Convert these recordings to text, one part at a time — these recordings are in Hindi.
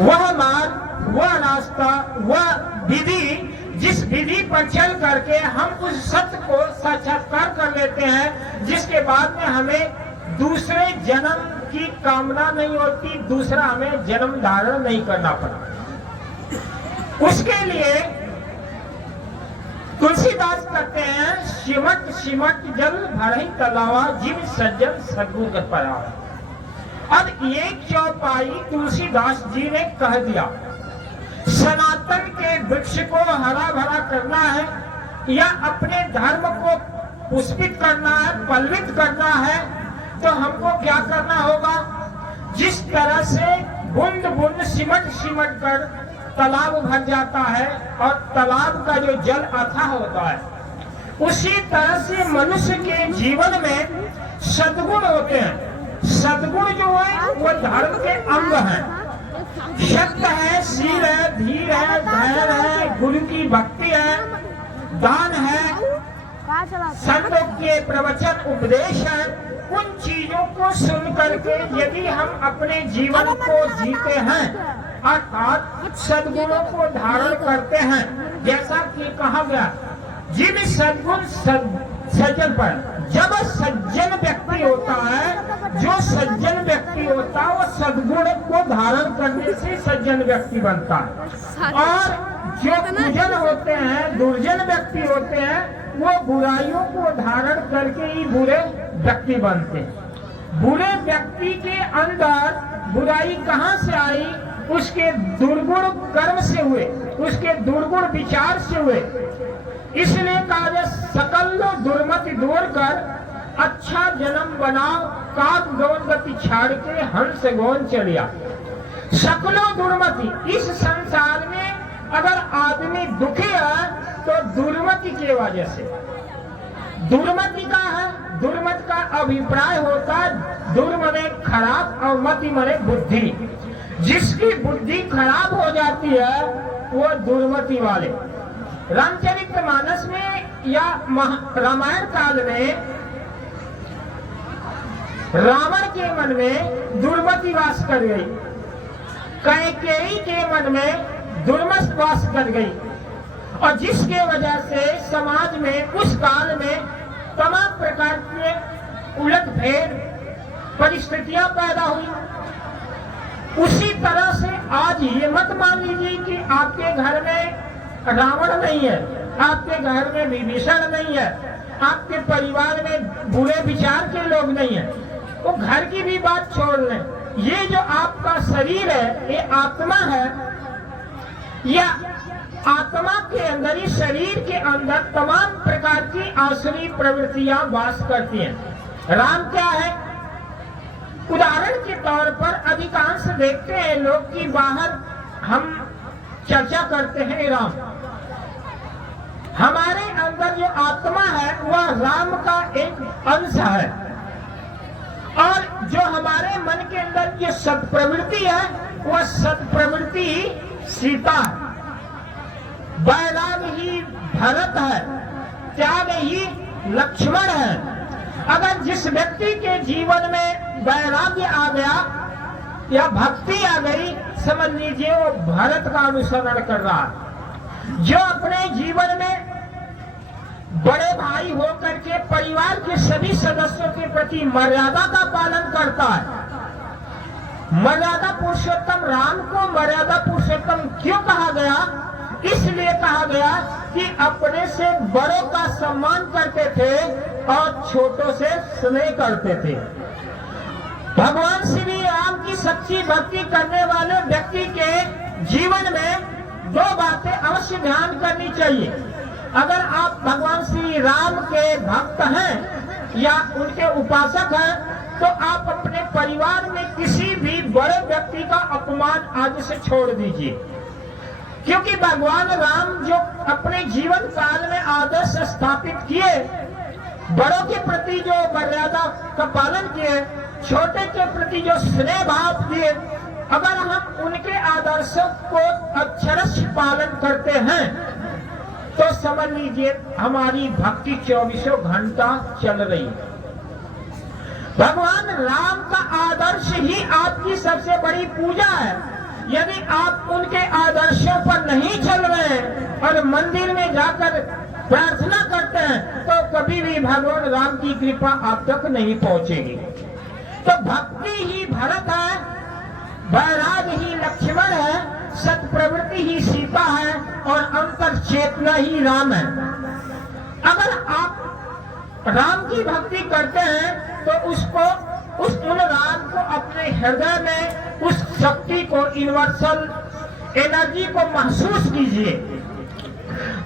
वह मार्ग, वह रास्ता, वह विधि, जिस विधि पर चल करके हम उस सत्य को साक्षात्कार कर लेते हैं, जिसके बाद में हमें दूसरे जन्म की कामना नहीं होती, दूसरा हमें जन्म धारण नहीं करना पड़ता। उसके लिए तुलसीदास कहते हैं, सिमट सिमट जल भरहि तलावा, जिन सज्जन सद्गुण परावा। अब एक चौपाई तुलसीदास जी ने कह दिया, सनातन के वृक्ष को हरा भरा करना है या अपने धर्म को पुष्पित करना है, पल्वित करना है, तो हमको क्या करना होगा? जिस तरह से बूंद बूंद सिमट सिमट कर तालाब भर जाता है और तालाब का जो जल अथाह होता है, उसी तरह से मनुष्य के जीवन में सद्गुण होते हैं। सद्गुण जो है वो धर्म के अंग हैं। सत्य है, शील है, धीर है, धैर्य है, गुरु की भक्ति है, दान है, संतों के प्रवचन उपदेश है। उन चीजों को सुन करके यदि हम अपने जीवन को जीते हैं, अर्थात सद्गुणों को धारण करते हैं, जैसा कि कहा गया, जिन सद्गुण सज्जन पर, जब सज्जन व्यक्ति होता है, जो सज्जन व्यक्ति होता है वो सद्गुण को धारण करने से सज्जन व्यक्ति बनता है। और जो दुर्जन होते हैं, दुर्जन व्यक्ति होते हैं, वो बुराइयों को धारण करके ही बुरे व्यक्ति बनते हैं। बुरे व्यक्ति के अंदर बुराई कहाँ से आई? उसके दुर्गुण कर्म से हुए, उसके दुर्गुण विचार से हुए। इसलिए कहा, सकल दुर्मति दूर कर अच्छा जन्म बनाओ, काक गौन गति छाड़ के हंस गौन चलिया। सकलो दुर्मति, इस संसार में अगर आदमी दुखी है तो दुर्मति की वजह से। दुर्मति का है, दुर्मत का अभिप्राय होता है दुर् मने खराब और मति मने बुद्धि। जिसकी बुद्धि खराब हो जाती है वो दुर्मति वाले। रामचरितमानस में या रामायण काल में रावण के मन में दुर्मति वास कर गई, कैकेयी के मन में दुर्मत वास कर गई, और जिसके वजह से समाज में उस काल में तमाम प्रकार के उलटफेर परिस्थितियां पैदा हुई। उसी तरह से आज ये मत मान लीजिए कि आपके घर में रावण नहीं है, आपके घर में विभीषण नहीं है, आपके परिवार में बुरे विचार के लोग नहीं है, वो घर की भी बात छोड़ लें। ये जो आपका शरीर है, ये आत्मा है, या आत्मा के अंदर ही, शरीर के अंदर तमाम प्रकार की आसुरी प्रवृत्तियां वास करती हैं। राम क्या है? उदाहरण के तौर पर अधिकांश देखते हैं लोग कि बाहर हम चर्चा करते हैं राम, हमारे अंदर जो आत्मा है वह राम का एक अंश है, और जो हमारे मन के अंदर जो सत्प्रवृत्ति है वह सत्प्रवृत्ति सीता है, वैराग ही भरत है, त्याग ही लक्ष्मण है। अगर जिस व्यक्ति के जीवन में वैराग्य आ गया या भक्ति आ गई, समझ लीजिए वो भरत का अनुसरण कर रहा है। जो अपने जीवन में बड़े भाई होकर के परिवार के सभी सदस्यों के प्रति मर्यादा का पालन करता है। मर्यादा पुरुषोत्तम राम को मर्यादा पुरुषोत्तम क्यों कहा गया? इसलिए कहा गया कि अपने से बड़ों का सम्मान करते थे और छोटों से स्नेह करते थे। भगवान श्री राम की सच्ची भक्ति करने वाले व्यक्ति के जीवन में दो बातें अवश्य ध्यान करनी चाहिए। अगर आप भगवान श्री राम के भक्त हैं या उनके उपासक हैं, तो आप अपने परिवार में किसी भी बड़े व्यक्ति का अपमान आज से छोड़ दीजिए, क्योंकि भगवान राम जो अपने जीवन काल में आदर्श स्थापित किए, बड़ों के प्रति जो मर्यादा का पालन किए, छोटे के प्रति जो स्नेह भाव दिए, अगर हम उनके आदर्शों को अक्षरशः पालन करते हैं तो समझ लीजिए हमारी भक्ति 24 घंटा चल रही है। भगवान राम का आदर्श ही आपकी सबसे बड़ी पूजा है। यदि आप उनके आदर्शों पर नहीं चल रहे और मंदिर में जाकर प्रार्थना करते हैं तो कभी भी भगवान राम की कृपा आप तक नहीं पहुंचेगी। तो भक्ति ही भरत है, वैराग ही लक्ष्मण है, सत प्रवृत्ति ही सीता है और अंतर चेतना ही राम है। अगर आप राम की भक्ति करते हैं तो उन राम को अपने हृदय में उस शक्ति को, यूनिवर्सल एनर्जी को महसूस कीजिए।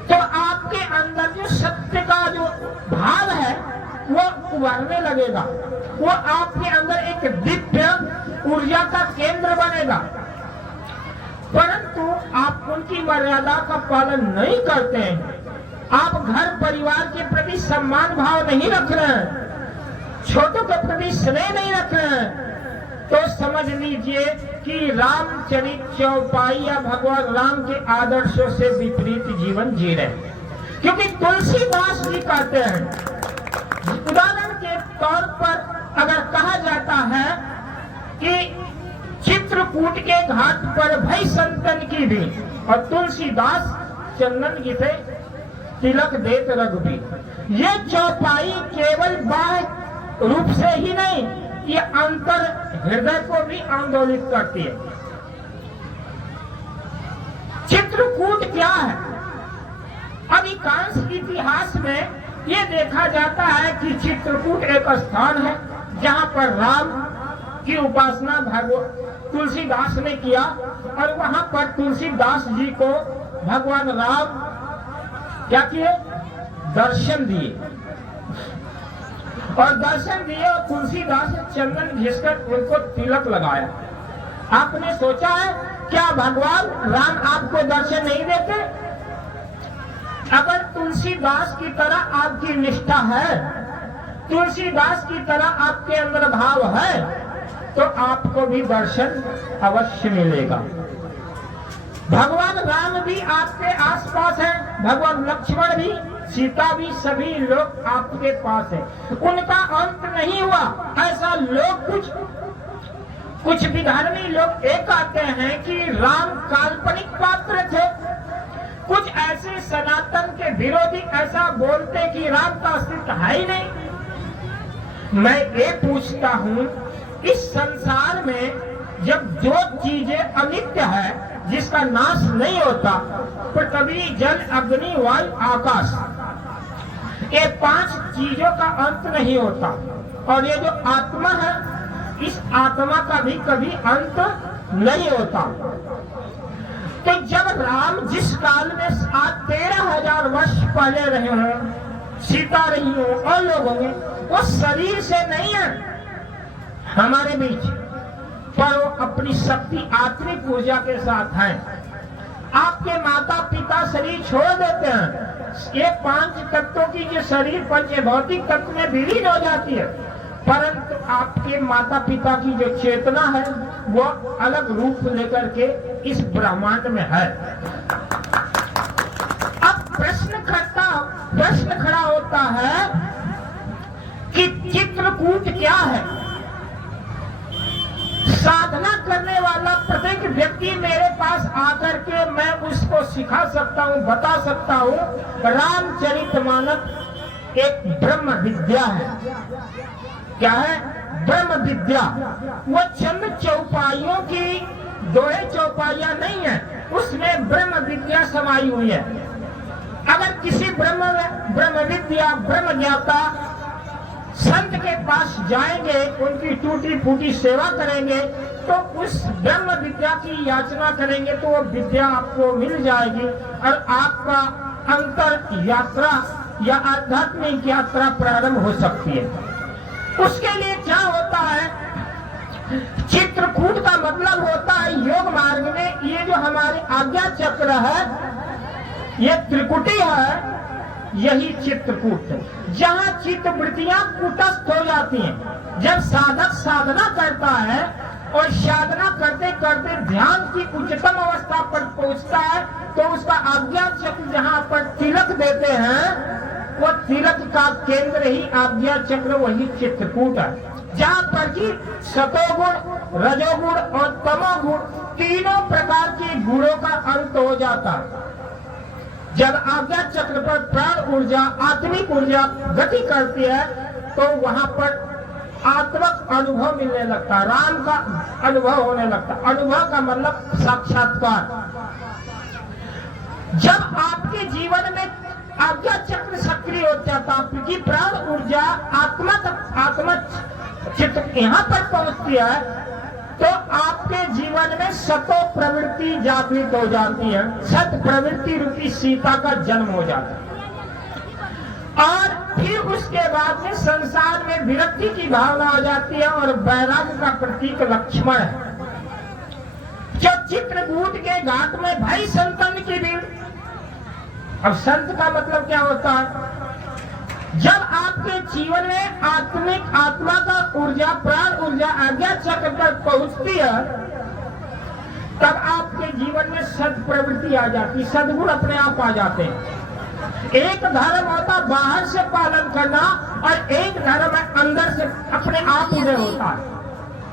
तो आपके अंदर जो सत्य का जो भाव है वो उभरने लगेगा, वो आपके अंदर एक दिव्य ऊर्जा का केंद्र बनेगा। परंतु आप उनकी मर्यादा का पालन नहीं करते हैं, आप घर परिवार के प्रति सम्मान भाव नहीं रख रहे हैं, छोटों के प्रति स्नेह नहीं रख रहे हैं, तो समझ लीजिए कि रामचरित चौपाई या भगवान राम के आदर्शों से विपरीत जीवन जी रहे हैं। क्योंकि तुलसीदास जी कहते हैं, उदाहरण के तौर पर अगर कहा जाता है कि चित्रकूट के घाट पर भई संतन की भी, और तुलसीदास चंदन की थे तिलक देत रघुबीर। ये चौपाई केवल बाह्य रूप से ही नहीं, ये अंतर हृदय को भी आंदोलित करती है। चित्रकूट क्या है? अधिकांश इतिहास में ये देखा जाता है कि चित्रकूट एक स्थान है जहां पर राम की उपासना तुलसीदास ने किया, और वहां पर तुलसीदास जी को भगवान राम क्या किए? दर्शन दिए, और दर्शन दिए और तुलसीदास ने चंदन घिसकर उनको तिलक लगाया। आपने सोचा है क्या भगवान राम आपको दर्शन नहीं देते? अगर तुलसीदास की तरह आपकी निष्ठा है, तुलसीदास की तरह आपके अंदर भाव है, तो आपको भी दर्शन अवश्य मिलेगा। भगवान राम भी आपके आसपास है, भगवान लक्ष्मण भी, सीता भी, सभी लोग आपके पास है, उनका अंत नहीं हुआ। ऐसा लोग कुछ विधर्मी लोग एक कहते हैं कि राम काल्पनिक पात्र थे, कुछ ऐसे सनातन के विरोधी ऐसा बोलते कि राम का अस्तित्व है ही नहीं। मैं ये पूछता हूँ, इस संसार में जब जो चीजें अनित्य है, जिसका नाश नहीं होता, पृथ्वी, जल, अग्नि, वायु, आकाश, ये 5 चीजों का अंत नहीं होता, और ये जो आत्मा है, इस आत्मा का भी कभी अंत नहीं होता। तो जब राम जिस काल में 13,000 वर्ष पहले रहे हों, सीता रही हो और लोग होंगे, वो शरीर से नहीं है हमारे बीच, पर वो अपनी शक्ति आत्मिक ऊर्जा के साथ हैं। आपके माता पिता शरीर छोड़ देते हैं, ये 5 तत्वों की जो शरीर पंचभौतिक तत्व में विलीन हो जाती है, परंतु आपके माता पिता की जो चेतना है वो अलग रूप लेकर के इस ब्रह्मांड में है। अब प्रश्न खड़ा होता है कि चित्रकूट क्या है? साधना करने वाला प्रत्येक व्यक्ति मेरे पास आकर के मैं उसको सिखा सकता हूँ, बता सकता हूँ, रामचरितमानस एक ब्रह्म विद्या है। क्या है? ब्रह्म विद्या। वो चंद चौपाइयों की दोहे चौपाइयां नहीं है, उसमें ब्रह्म विद्या समाई हुई है। अगर किसी ब्रह्म विद्या, ब्रह्म ज्ञाता संत के पास जाएंगे, उनकी टूटी फूटी सेवा करेंगे, तो उस ब्रह्म विद्या की याचना करेंगे तो वो विद्या आपको मिल जाएगी, और आपका अंतर यात्रा या आध्यात्मिक यात्रा प्रारंभ हो सकती है। उसके लिए क्या होता है? चित्रकूट का मतलब होता है योग मार्ग में ये जो हमारे आज्ञा चक्र है, ये त्रिकुटी है, यही चित्रकूट है, जहाँ चित्त वृत्तियां कुटस्थ हो जाती हैं। जब साधक साधना करता है और साधना करते करते ध्यान की उच्चतम अवस्था पर पहुंचता है, तो उसका आज्ञा चक्र जहाँ पर तिलक देते हैं, वो तिलक का केंद्र ही आज्ञा चक्र, वही चित्रकूट है। जहाँ पर कि सतोगुण, रजोगुण और तमोगुण तीनों प्रकार के गुणों का अंत हो जाता है। जब आज्ञा चक्र पर प्राण ऊर्जा, आत्मिक ऊर्जा गति करती है तो वहां पर आत्मक अनुभव मिलने लगता है, राम का अनुभव होने लगता है। अनुभव का मतलब साक्षात्कार। जब आपके जीवन में आज्ञा चक्र सक्रिय हो जाता, क्योंकि प्राण ऊर्जा आत्मा चित्त यहाँ पर पहुंचती है तो आपके जीवन में सतो प्रवृत्ति जागृत हो जाती है, सत प्रवृत्ति रूपी सीता का जन्म हो जाता है। और फिर उसके बाद में संसार में विरक्ति की भावना हो जाती है और वैराग्य का प्रतीक लक्ष्मण है। जब चित्रकूट के घाट में भाई संतन की भीड़, अब संत का मतलब क्या होता है? जब आपके जीवन में आत्मा का ऊर्जा, प्राण ऊर्जा आज्ञा चक्र पर पहुंचती है तब आपके जीवन में सद प्रवृत्ति आ जाती, सद्गुण अपने आप आ जाते हैं। एक धर्म होता बाहर से पालन करना और एक धर्म अंदर से अपने आप उदय होता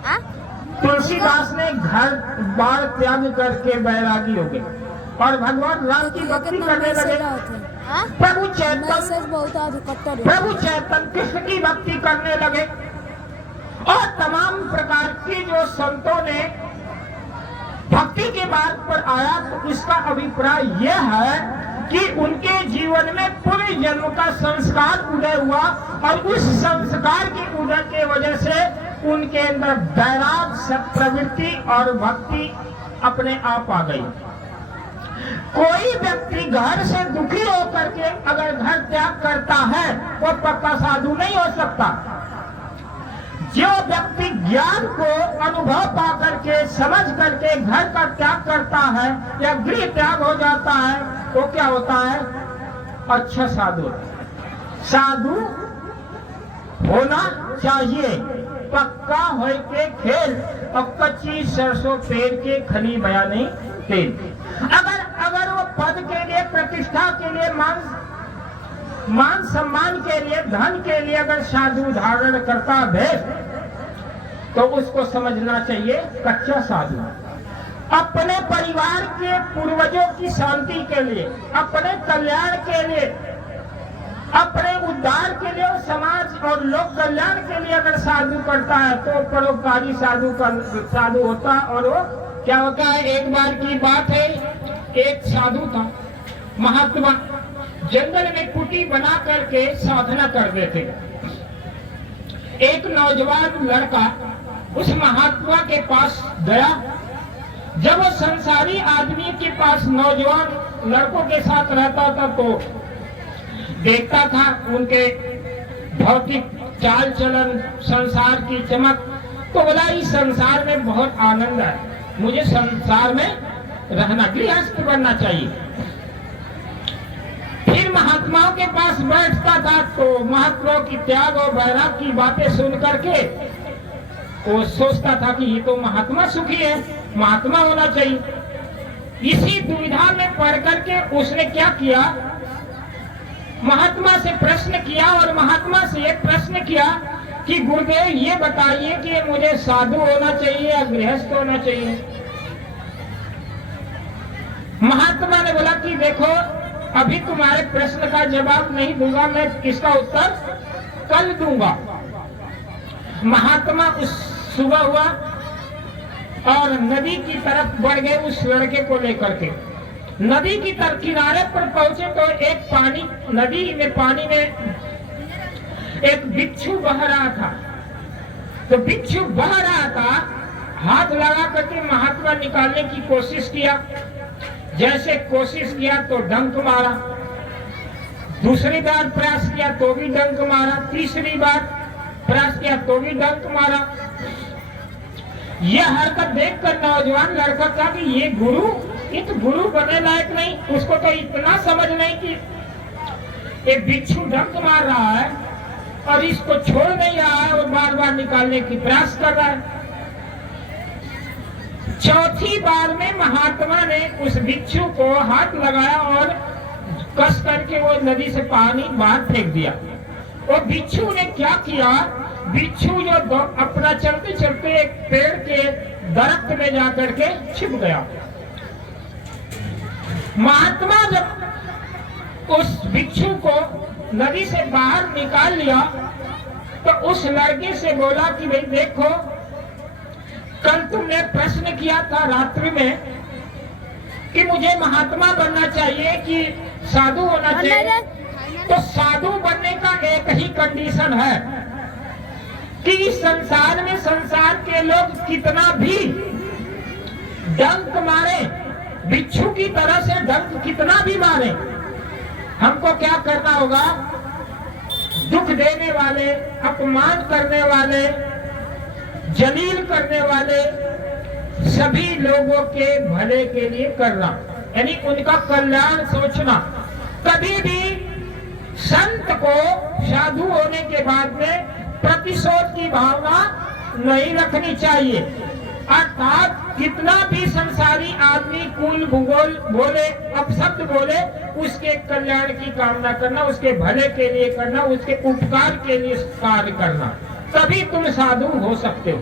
है। तुलसीदास ने घर बार त्याग करके बैरागी हो गए और भगवान राम की भक्ति करने लगे। प्रभु चैतन्य कृष्ण की भक्ति करने लगे और तमाम प्रकार के जो संतों ने भक्ति के मार्ग पर आया तो इसका अभिप्राय यह है कि उनके जीवन में पूरे जन्म का संस्कार उदय हुआ और उस संस्कार के उदय के वजह से उनके अंदर वैराग, सत्प्रवृत्ति और भक्ति अपने आप आ गई। कोई व्यक्ति घर से दुखी होकर के अगर घर त्याग करता है वो पक्का साधु नहीं हो सकता। जो व्यक्ति ज्ञान को अनुभव पा करके, समझ करके घर का त्याग करता है या गृह त्याग हो जाता है तो क्या होता है? अच्छा साधु। साधु होना चाहिए, पक्का होय के खेल और कच्ची सरसों पेड़ के खली बया नहीं तेल। अगर वो पद के लिए, प्रतिष्ठा के लिए, मान सम्मान के लिए, धन के लिए अगर साधु धारण करता है तो उसको समझना चाहिए कच्चा साधु। अपने परिवार के पूर्वजों की शांति के लिए, अपने कल्याण के लिए, अपने उद्धार के लिए, समाज और लोक कल्याण के लिए अगर साधु करता है तो परोपकारी साधु होता है। और वो क्या होता है? एक बार की बात है, एक साधु था, महात्मा, जंगल में कुटी बना करके साधना करते थे। एक नौजवान लड़का उस महात्मा के पास गया। जब वो संसारी आदमी के पास नौजवान लड़कों के साथ रहता था तो देखता था उनके भौतिक चाल चलन, संसार की चमक, तो बोला इस संसार में बहुत आनंद है, मुझे संसार में रहना, गृहस्थ बनना चाहिए। फिर महात्माओं के पास बैठता था तो महात्माओं की त्याग और वैराग की बातें सुन करके वो सोचता था कि ये तो महात्मा सुखी है, महात्मा होना चाहिए। इसी दुविधा में पड़ करके उसने क्या किया? महात्मा से प्रश्न किया और महात्मा से एक प्रश्न किया कि गुरुदेव ये बताइए कि मुझे साधु होना चाहिए या गृहस्थ होना चाहिए? महात्मा ने बोला कि देखो अभी तुम्हारे प्रश्न का जवाब नहीं दूंगा, मैं इसका उत्तर कल दूंगा। महात्मा उस सुबह हुआ और नदी की तरफ बढ़ गए उस लड़के को लेकर के। नदी की तरफ किनारे पर पहुंचे तो एक पानी में एक बिच्छू बह रहा था। तो बिच्छू बह रहा था, हाथ लगा करके महात्मा निकालने की कोशिश किया। जैसे कोशिश किया तो डंक मारा, दूसरी बार प्रयास किया तो भी डंक मारा, तीसरी बार प्रयास किया तो भी डंक मारा। यह हरकत देखकर नौजवान लड़का था कि ये तो गुरु बनने लायक नहीं, उसको तो इतना समझ नहीं कि एक बिच्छू डंक मार रहा है और इसको छोड़ नहीं रहा है और बार बार निकालने की प्रयास कर रहा है। चौथी बार में महात्मा ने उस बिच्छू को हाथ लगाया और कस करके वो नदी से पानी बाहर फेंक दिया। और बिच्छू ने क्या किया बिच्छू जो अपना चलते चलते एक पेड़ के दरख्त में जाकर के छिप गया। महात्मा जब उस बिच्छू को नदी से बाहर निकाल लिया तो उस लड़के से बोला कि भाई देखो, कल तुमने प्रश्न किया था रात्रि में कि मुझे महात्मा बनना चाहिए कि साधु होना चाहिए, तो साधु बनने का एक ही कंडीशन है कि इस संसार में संसार के लोग कितना भी डंक मारे, बिच्छू की तरह से डंक कितना भी मारे, हमको क्या करना होगा? दुख देने वाले, अपमान करने वाले, जलील करने वाले सभी लोगों के भले के लिए करना, यानी उनका कल्याण सोचना। कभी भी संत को साधु होने के बाद में प्रतिशोध की भावना नहीं रखनी चाहिए। अर्थात कितना भी संसारी आदमी कुल भूगोल बोले, अपशब्द बोले, उसके कल्याण की कामना करना, उसके भले के लिए करना, उसके उपकार के लिए कार्य करना, तभी तुम साधु हो सकते हो।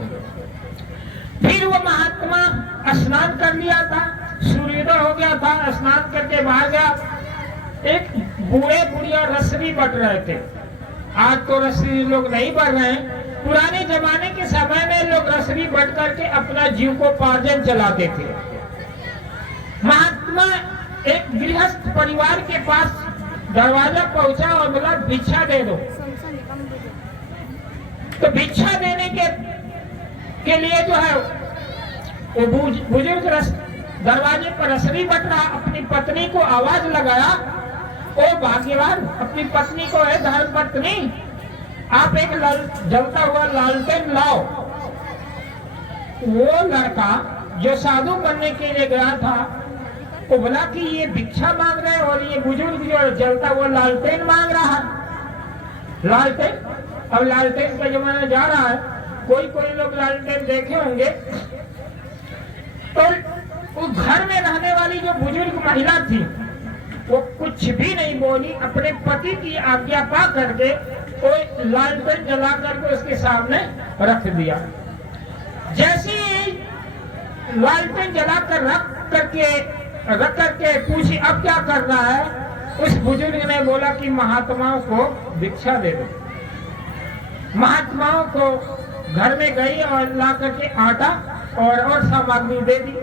फिर वो महात्मा स्नान कर लिया था, सूर्योदय हो गया था, स्नान करके बाहर गया। एक बूढ़े बुढ़िया रसरी बट रहे थे। आज तो रसरी लोग नहीं बढ़ रहे हैं, पुराने जमाने के समय में लोग रसरी बट करके अपना जीव को पार्जन चलाते थे। महात्मा एक गृहस्थ परिवार के पास दरवाजा पहुंचा और बोला भिक्षा दे दो। तो भिक्षा देने के लिए जो है वो बुजुर्ग दरवाजे पर रसरी बट रहा, अपनी पत्नी को आवाज लगाया, ओ भाग्यवान, अपनी पत्नी को है धर्म पत्नी, आप एक जलता हुआ लालटेन लाओ। वो लड़का जो साधु बनने के लिए गया था वो बोला कि ये भिक्षा मांग रहे और ये बुजुर्ग जो जलता हुआ लालटेन मांग रहा है। लालटेन, अब लालटेन का जमाना जा रहा है, कोई कोई लोग लालटेन देखे होंगे। तो वो घर में रहने वाली जो बुजुर्ग महिला थी वो कुछ भी नहीं बोली, अपने पति की आज्ञा पा करके वो लालटेन जला करके उसके सामने रख दिया। जैसे ही लालटेन जलाकर रख करके पूछी अब क्या करना है, उस बुजुर्ग ने बोला कि महात्माओं को भिक्षा दे दो। महात्माओं को घर में गई और ला करके आटा और सामग्री दे दी।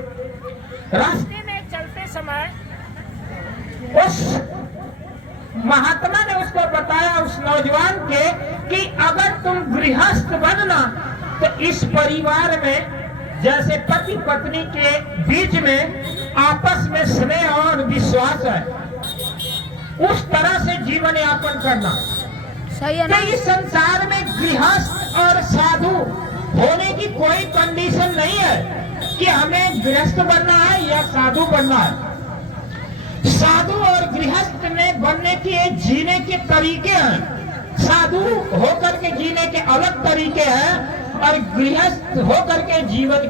रास्ते में चलते समय उस महात्मा ने उसको बताया, उस नौजवान के, कि अगर तुम गृहस्थ बनना तो इस परिवार में जैसे पति पत्नी के बीच में आपस में स्नेह और विश्वास है, उस तरह से जीवन यापन करना। सही है ना? इस संसार में गृहस्थ और साधु होने की कोई कंडीशन नहीं है कि हमें गृहस्थ बनना है या साधु बनना है। साधु और गृहस्थ में बनने के जीने के तरीके हैं। साधु होकर के जीने के अलग तरीके हैं और गृहस्थ होकर के जीवन